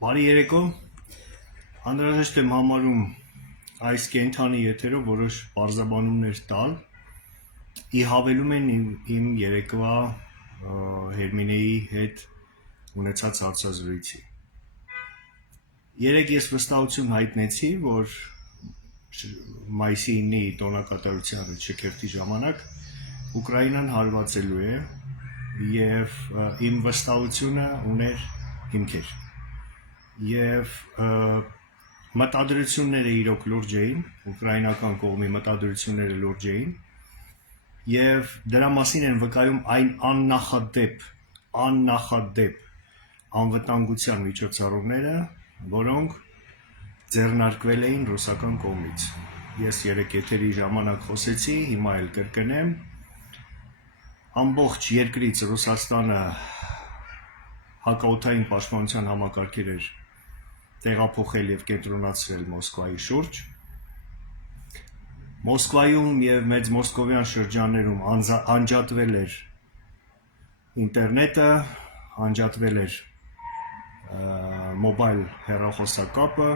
Բարի երեկո, անհրաժեշտ եմ համարում այս կենթանի եթերով որոշ բարձաբանումներ տալ, ի հավելում են իմ երեկվա Հերմինեի հետ ունեցած հարցազրույցի։ Երեկ ես վստահություն հայտնեցի, որ մայիսի 9-ի տոնակատարության շքերթի ժամանակ Ուկրաինան հարվածելու է և իմ վստահությունը ուներ հիմքեր։ Եվ մտադրությունները իրոք լուրջ էին, ուկրաինական կողմի մտադրությունները լուրջ էին, և դրա մասին են վկայում այն աննախադեպ անվտանգության միջոցառումները, որոնք ձեռնարկվել էին ռուսական կողմից։ Ես երեկ եթերի ժամանակ խոսեցի, հիմա էլ կրկնեմ, ամբողջ երկրից Ռուսաստանը հակաօդային պաշտպանության համակարգեր էր տեղափոխել և կենտրոնացրել Մոսկվայի շուրջ։ Մոսկվայում և մեծ մոսկովյան շրջաններում անջատվել էր ինտերնետը, անջատվել էր մոբայլ հեռախոսակապը,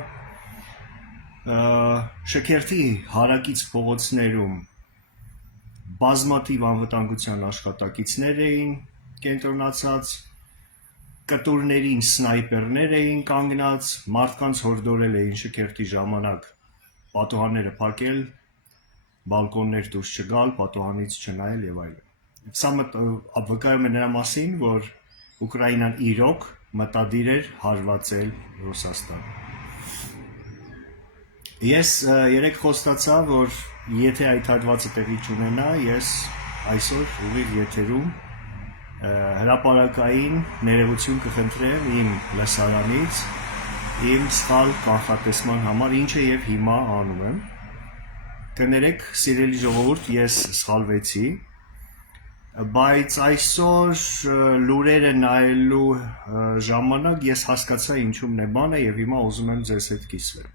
շքերթի հարակից փողոցներում բազմաթիվ անվտանգության աշխատակիցներ էին կենտրոնացած, կտուրներին սնայպերներ էին կանգնած, մարդկանց հորդորել էին շքերթի ժամանակ պատուհանները փակել, բալկոններ դուրս չգալ, պատուհանից չնայել և այլն։ Սա վկայում է նրա մասին, որ Ուկրաինան իրոք մտադիր էր հարվածել Ռուսաստանը։ Ես երեկ խոստացա, որ եթե այդ հատվածը տեղի չունենա, ես այսօր ուղիղ եթերում հրապարակային ներողություն կխնդրեմ իմ լսարանից, իմ սխալ կանխատեսման համար, ինչը և հիմա անում եմ։ Կներեք, սիրելի ժողովուրդ, ես սխալվեցի, բայց այսօր լուրերը նայելու ժամանակ ես հասկացա ինչումն է բանը և հիմա ուզում եմ ձեզ հետ կիսվեմ։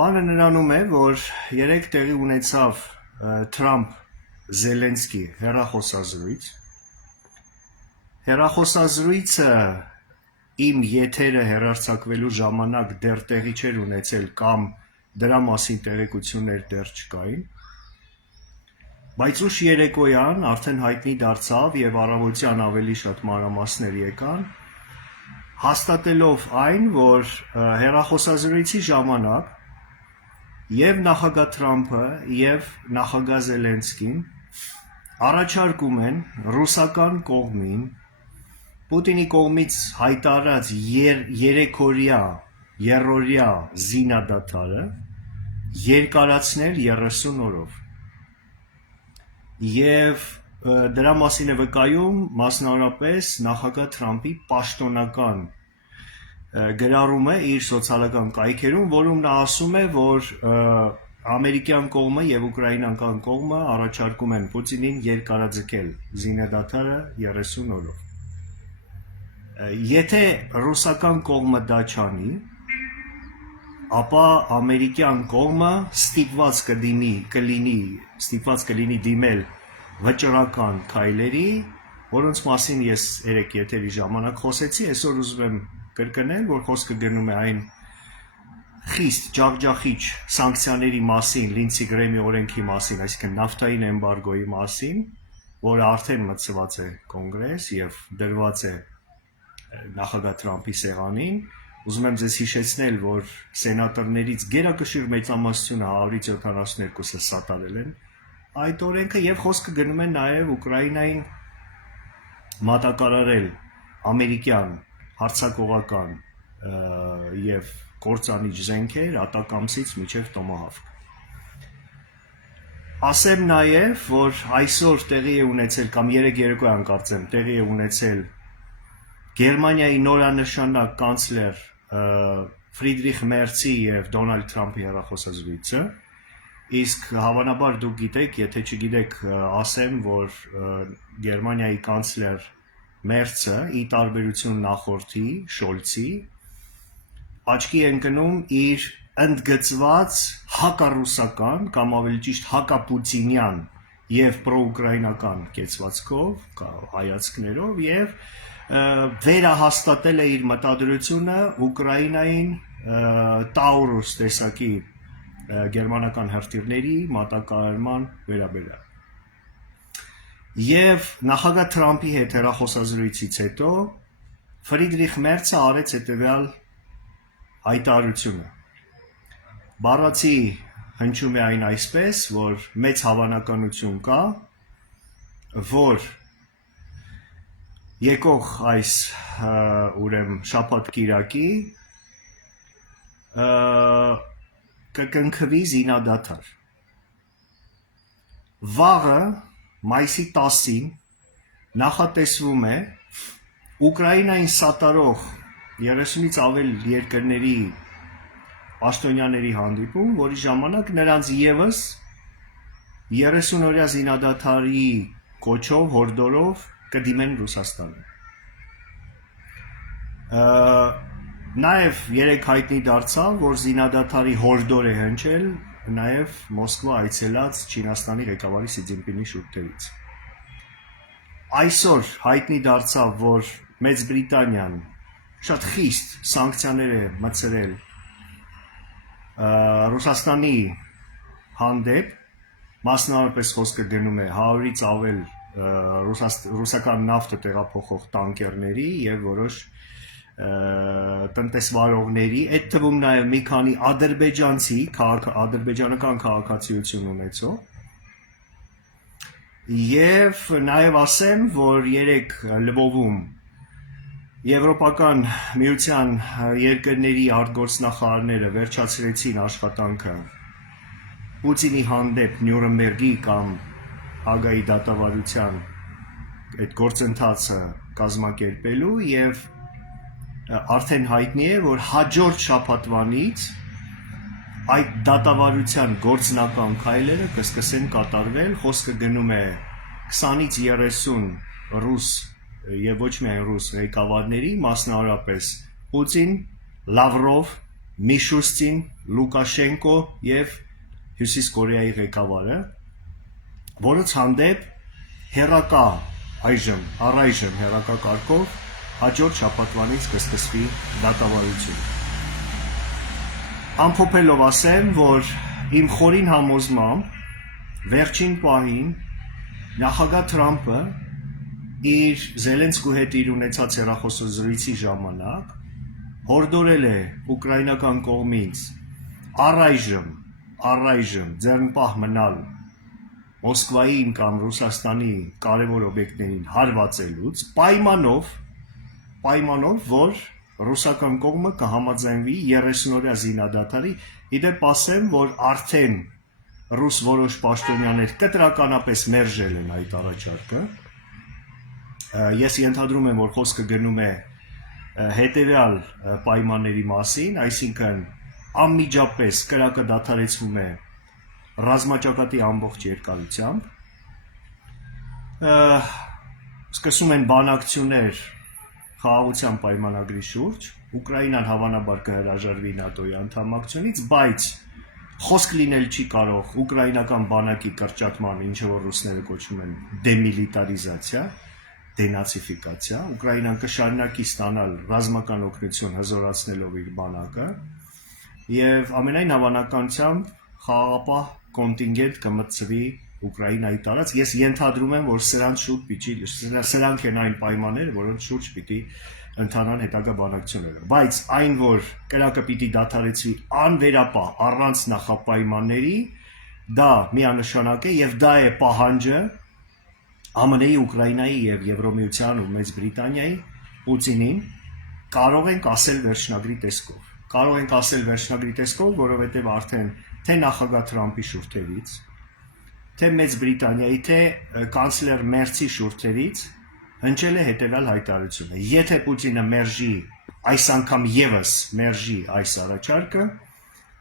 Բանը նրանում է, որ երեկ տեղի ունեցավ Թրամփ-Զելենսկի հեռախոսազրույց։ Հեռախոսազրույցը իմ եթերը հեռարձակվելու ժամանակ դեռ տեղի չէր ունեցել կամ դրա մասին տեղեկություններ դեռ չկային, բայց ուշ երեկոյան արդեն հայտնի դարձավ և առավոտյան ավելի շատ մանրամասներ եկան, հաստատելով այն, որ հեռախոսազրույցի ժամանակ և նախագահ Թրամփը և նախագահ Զելենսկին առաջարկում են ռուսական կողմին Պուտինի կողմից հայտարարած եռօրյա զինադադարը երկարացնել 30 օրով։ Եվ դրա մասին է վկայում մասնավորապես նախագահ Թրամփի պաշտոնական գրառումը իր սոցիալական կայքերում, որում նա ասում է, որ ամերիկյան կողմը և ուկրաինական կողմը առաջարկում են Պուտինին երկարաձգել զինադադարը 30 օրով։ Եթե ռուսական կողմը դա չանի, ապա ամերիկյան կողմը ստիպված կլինի դիմել վճռական քայլերի, որոնց մասին ես երեկ եթերի ժամանակ խոսեցի, այսօր ուզում եմ կրկնել, որ խոսքը գնում է այն խիստ ջախջախիչ սանկցիաների մասին, Լինդսի Գրեմի օրենքի մասին, այսինքն նավթային էմբարգոյի մասին, որը արդեն մտցված է կոնգրես և դրված է նախագահ Թրամփի սեղանին, ուզում եմ ձեզ հիշեցնել, որ սենատորներից գերակշիռ մեծամասնությունը 172-ը սատարել են այդ օրենքը և խոսքը գնում է նաև Ուկրաինային մատակարարել ամերիկյան հարձակողական և կործանիչ զենքեր ատակամսից մինչև Տոմահավք։ Ասեմ նաև, որ այսօր տեղի է ունեցել կամ երեկ երեկոյան կարծեմ տեղի է ունեցել Գերմանիայի նորանշանակ կանցլեր Ֆրիդրիխ Մերցի և Դոնալդ Թրամփի հեռախոսազրույցը, իսկ հավանաբար դուք գիտեք, եթե չգիտեք, ասեմ, որ Գերմանիայի կանցլեր Մերցը, ի տարբերություն նախորդի Շոլցի, աչքի է ընկնում իր ընդգծված հակառուսական կամ ավելի ճիշտ հակապուտինյան և պրոուկրաինական կեցվածքով, հայացքներով և վերահաստատել է իր մտադրությունը Ուկրաինային Taurus տեսակի գերմանական հրթիռների մատակարարման վերաբերյալ։ Եվ նախագահ Թրամփի հետ հեռախոսազրույցից հետո Ֆրիդրիխ Մերցը արեց հետևյալ հայտարարությունը։ Բառացի հնչում է այն այսպես, որ մեծ հավանականություն կա, որ եկող այս ուրեմն շաբաթ-կիրակի կկնքվի զինադադար։ Վաղը մայիսի 10-ին նախատեսվում է Ուկրաինային սատարող 30-ից ավել երկրների պաշտոնյաների հանդիպում, որի ժամանակ նրանց եւս 30-օրյա զինադադարի կոչով, հորդորով կդիմեն Ռուսաստանը։ Նաև երեք հայտնի դարձավ, որ զինադադարի հորդոր է հնչել նաև Մոսկվա այցելած Չինաստանի ղեկավարի Սի Ցզինպինի շուրթերից։ Այսօր հայտնի դարձավ, որ Մեծ Բրիտանիան շատ խիստ սանկցիաներ է մտցրել Ռուսաստանի հանդեպ, մասնավորապես խոսքը գնում է 100-ից ավել ռուսական նավթը տեղափոխող տանկերների եւ որոշ տնտեսվարողների, այդ թվում նաեւ մի քանի ադրբեջանցի, ադրբեջանական քաղաքացիություն ունեցող եւ նաեւ ասեմ, որ երեք Լվովում Եվրոպական միության երկրների արտգործնախարարները վերջացրեցին աշխատանքը Պուտինի հանդեպ Նյուրնբերգի կամ Հագայի դատավարության այդ գործընթացը կազմակերպելու եւ արդեն հայտնի է, որ հաջորդ շաբաթվանից այդ դատավարության գործնական քայլերը կսկսեն կատարվել, խոսքը գնում է 20-ից 30 ռուս եւ ոչ միայն ռուս ղեկավարների, մասնավորապես Պուտին, Լավրով, Միշուստին, Լուկաշենկո եւ Հյուսիս Կորեայի ղեկավարը, որոնց հանդեպ հերակա առայժմ հերակա կարգով հաջորդ շաբաթվանից կսկսվի դատավարությունը։ Ամփոփելով ասեմ, որ իմ խորին համոզմամբ վերջին պահին նախագահ Թրամփը իր Զելենսկու հետ իր ունեցած հեռախոսազրույցի ժամանակ հորդորել է ուկրաինական կողմից առայժմ ձեռնպահ մնալ Մոսկվային կամ Ռուսաստանի կարևոր օբյեկտներին հարվածելուց պայմանով, որ ռուսական կողմը կհամաձայնվի 30-օրյա զինադադարի, իդեպ ասեմ, որ արդեն ռուս որոշ պաշտոնյաներ կտրականապես մերժել են այդ առաջարկը։ Ես ենթադրում եմ, որ խոսքը գնում է հետևյալ պայմանների մասին, այսինքն անմիջապես կրակը դադարեցվում է ռազմաճակատի ամբողջ երկարությամբ, սկսում են բանակցություններ խաղաղության պայմանագրի շուրջ, Ուկրաինան հավանաբար կհրաժարվի ՆԱՏՕ-ի անդամակցությունից, բայց խոսք լինել չի կարող ուկրաինական բանակի կրճատման, ինչը որ ռուսները կոչում են դեմիլիտարիզացիա, դենացիֆիկացիա, Ուկրաինան կշարունակի ստանալ ռազմական օգնություն հզորացնելով իր բանակը եւ ամենայն հավանականությամբ խաղաղապահ կոնտինգենտ կմտցվի Ուկրաինայի տարած։ Ես ենթադրում եմ, որ սրանք են այն պայմանները, որոնց շուրջ պիտի ընթանան հետագա բանակցությունները։ Բայց այն, որ կրակը պիտի դադարեցվի անվերապահ առանց նախապայմանների, դա միանշանակ է եւ դա է պահանջը ԱՄՆ-ի, Ուկրաինայի եւ Եվրոմիության ու Մեծ Բրիտանիայի Պուտինին կարող ենք ասել վերջնագրի տեսքով, որովհետեւ արդեն թե նախագահ Թրամփի շուրթերից, թե Մեծ Բրիտանիայի, թե կանցլեր Մերցի շուրթերից հնչել է հետևյալ հայտարարությունը. եթե Պուտինը մերժի այս անգամ եւս մերժի այս առաջարկը,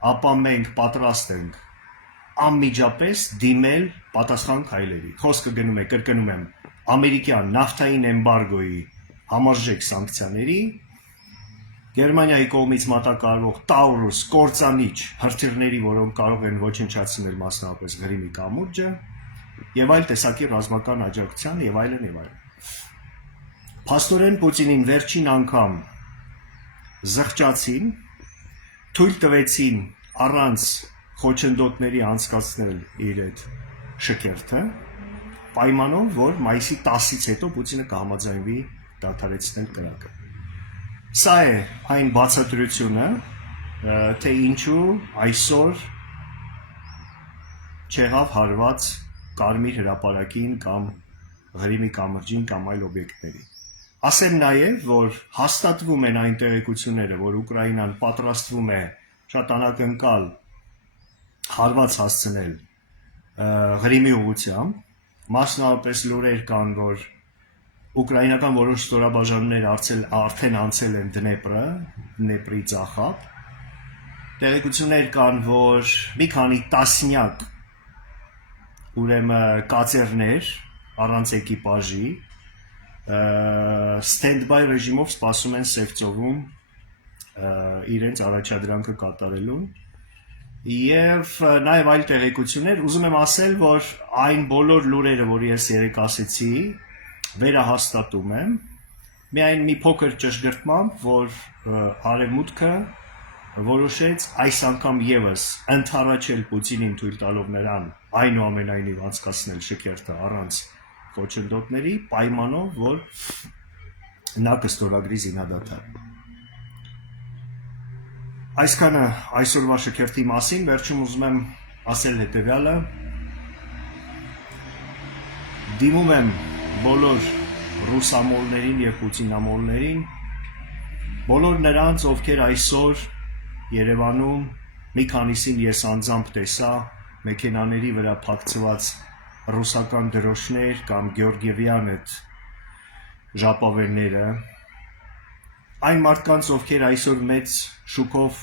ապա մենք պատրաստ ենք անմիջապես դիմել պատասխան քայլերի։ Խոսքը գնում է, կրկնում եմ, ամերիկյան նավթային էմբարգոյի համարժեք սանկցիաների, Գերմանիայի կողմից մատակարարվող Taurus կործանիչ հրթիռների, որոնք կարող են ոչնչացնել մասնավորապես Ղրիմի կամուրջը, եւ այլ տեսակի ռազմական աջակցության եւ այլն եւ այլն։ Փաստորեն Պուտինին վերջին անգամ զղջացին, թույլ տվեցին առանց խոչընդոտների անցկացնել իր այդ շքերթը, պայմանով, որ մայիսի 10-ից հետո Պուտինը կհամաձայնվի դադարեցնել կրակը։ Սա է այն բացատրությունը, թե ինչու այսօր չեղավ հարված Կարմիր հրապարակին կամ Ղրիմի կամրջին կամ այլ օբյեկտների։ Ասեմ նաև, որ հաստատվում են այն տեղեկությունները, որ Ուկրաինան պատրաստվում է շատ անակնկալ հարված հասցնել Ղրիմի ուղղությամբ, մասնավորապես լուրեր կան, որ ուկրաինական որոշ ստորաբաժանումներ արդեն անցել են Դնեպրի ծախապ, տեղեկություններ կան, որ մի քանի տասնյակ ուրեմն կացերներ առանց էկիպաժի stand-by ռեժիմով սպասում են Սևծովում իրենց առաջադրանքը կատարելուն եւ նաեւ այլ տեղեկություններ ուզում եմ ասել, որ այն բոլոր լուրերը, որ ես երեք ասեցի, վերահաստատում եմ, միայն մի փոքր ճշգրտմամբ, որ Արևմուտքը որոշեց այս անգամ եւս ընդառաջել Պուտինին թույլ տալով նրան այնուամենայնիվ անցկացնել շքերթը առանց խոչընդոտների, պայմանով, որ նա կստորագրի զինադադար։ Այսքանը այսօրվա շքերթի մասին, վերջում ուզում եմ ասել հետևյալը. դիմում եմ բոլոր ռուսամոլներին եւ պուտինամոլներին, բոլոր նրանց, ովքեր այսօր Երևանում մի քանիսին ես անձամբ տեսա մեքենաների վրա փակցված ռուսական դրոշներ կամ Գեորգիևյան այդ ժապավենները, այն մարդկանց, ովքեր այսօր մեծ շուկով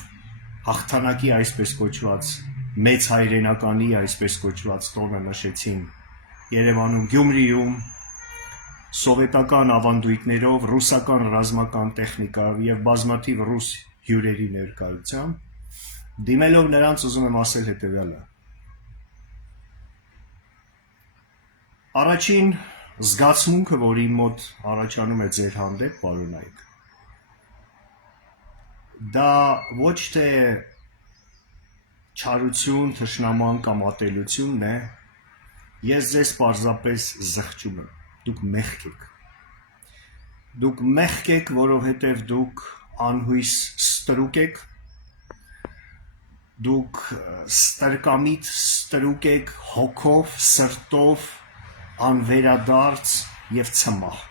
հաղթանակի այսպես կոչված, մեծ հայրենականի այսպես կոչված տոնը նշեցին Երևանում, Գյումրիում, սովետական ավանդույթներով, ռուսական ռազմական տեխնիկայով եւ բազմաթիվ ռուս հյուրերի ներկայությամբ, դիմելով նրանց ուզում եմ ասել հետևյալը. Առաջին զգացմունքը, որ իմ մոտ առաջանում է ձեր հանդեպ, պարոնայք, դա ոչ թե չարություն, թշնաման կամ ատելությունն է, ես ձեզ պարզապես զղջում եմ, դուք մեղք եք։ Դուք մեղք եք, որովհետև դուք անհույս ստրուկ եք, դուք ստրկամիտ ստրուկ եք հոգով, սրտով, անվերադարձ եւ ցմահ։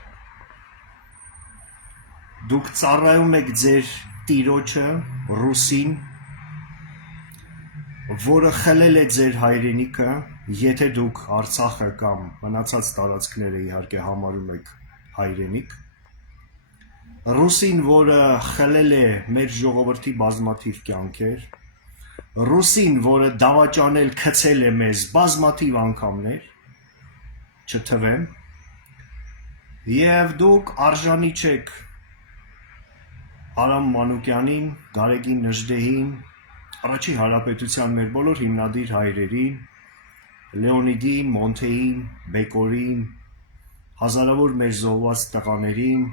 Դուք ծառայում եք ձեր տիրոջը, ռուսին, որը խլել է ձեր հայրենիքը, եթե դուք Արցախը կամ մնացած տարածքները իհարկե համարում եք հայրենիք, ռուսին, որը խլել է մեր ժողովրդի բազմաթիվ կյանքեր, ռուսին, որը դավաճանել գցել է մեզ բազմաթիվ անգամներ, չթվեմ, եւ դուք արժանի չեք Արամ Մանուկյանին, Գարեգին Նժդեհին, Առաջին Հանրապետության մեր բոլոր հիմնադիր հայրերին, Լեոնիդին, Մոնթեին, Բեկորին, հազարավոր մեր զոհված տղաներին,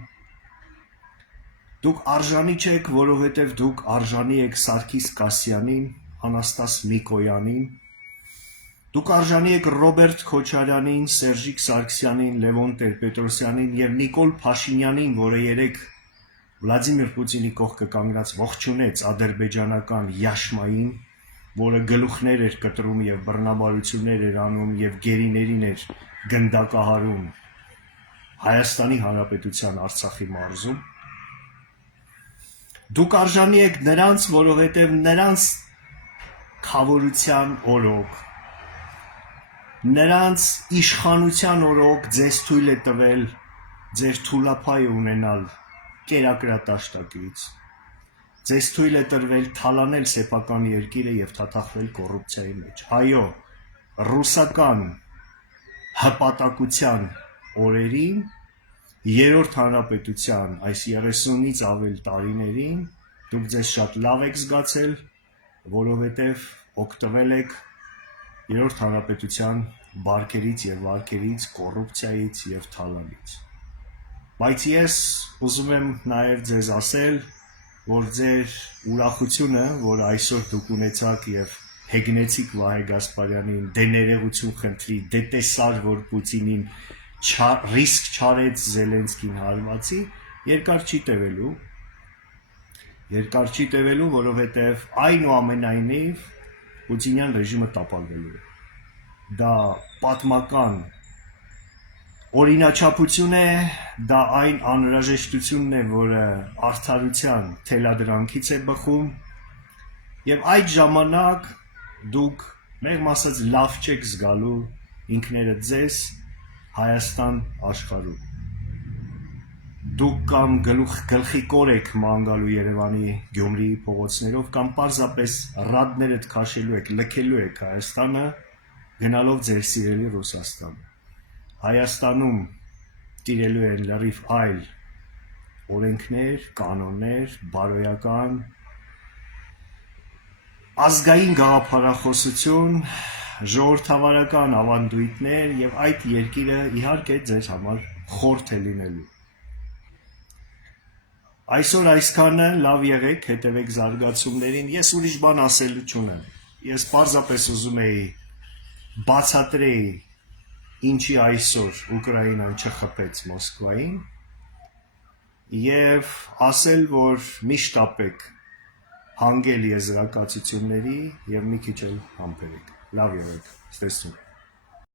դուք արժանի չեք, որովհետև դուք արժանի եք Սարգիս Կասյանին, Անաստաս Միկոյանին, դուք արժանի եք Ռոբերտ Քոչարյանին, Սերժիկ Սարգսյանին, Լևոն Տեր-Պետրոսյանին եւ Նիկոլ Փաշինյանին, որը երեք Վլադիմիր Պուտինի կողքը կանգնած ողջունեց ադրբեջանական Յաշմային, որը գլուխներ էր կտրում եւ բռնաբարություններ էր անում եւ գերիներին էր գնդակահարում Հայաստանի Հանրապետության Արցախի մարզում։ Դուք արժանի եք նրանց, որովհետեւ նրանց խավորության օրոք, նրանց իշխանության օրոք ձեզ թույլ է տվել ձեր թուլափայը ունենալ կերակրատաշտակից, ձեզ թույլ է տրվել թալանել սեփական երկիրը եւ թաթախվել կոռուպցիայի մեջ։ Այո, ռուսական հպատակության օրերին, երրորդ հանրապետության այս 30-ից ավել տարիներին դուք ձեզ շատ լավ եք զգացել, որովհետեւ օգտվել եք երրորդ հանրապետության բարքերից եւ վարքերից, կոռուպցիայից եւ թալանից։ Բայց ես ուզում եմ նաև ձեզ ասել, որ ձեր ուրախությունը, որ այսօր դուք ունեցաք եւ հեգնեցիք Վահե Գասպարյանին, դե ներողություն խնդրի, դե տեսար, որ Պուտինին ռիսկ չարեց Զելենսկին հարվածի, երկար չի տևելու, որովհետեւ այնուամենայնիվ Պուտինյան ռեժիմը տապալվելու է։ Դա պատմական օրինաչափություն է, դա այն անհրաժեշտությունն է, որը արդարության թելադրանքից է բխում, եւ այդ ժամանակ դուք մեղմ ասած լավ չեք զգալու ինքներդ ձեզ Հայաստան աշխարհում։ Դուք կամ գլխի կոր եք ման գալու Երևանի Գյումրիի փողոցներով, կամ պարզապես ռադներդ քաշելու եք, լքելու եք Հայաստանը, գնալով ձեր սիրելի Ռուսաստան։ Հայաստանում տիրելու են լրիվ այլ օրենքներ, կանոններ, բարոյական, ազգային գաղափարախոսություն, ժողովրդավարական ավանդույթներ եւ այդ երկիրը իհարկե ձեզ համար խորթ է լինելու։ Այսօր այսքանը, լավ եղեք, հետևեք զարգացումներին, ես ուրիշ բան ասելու չունեմ, ես պարզապես ուզում էի բացատրեի ինչի այսօր Ուկրաինան չխփեց Մոսկվային եւ ասել, որ մի շտապեք հանգել եզրակացությունների եւ մի քիչ էլ համբերեք։ Լավ եղեք, ստեսնուն։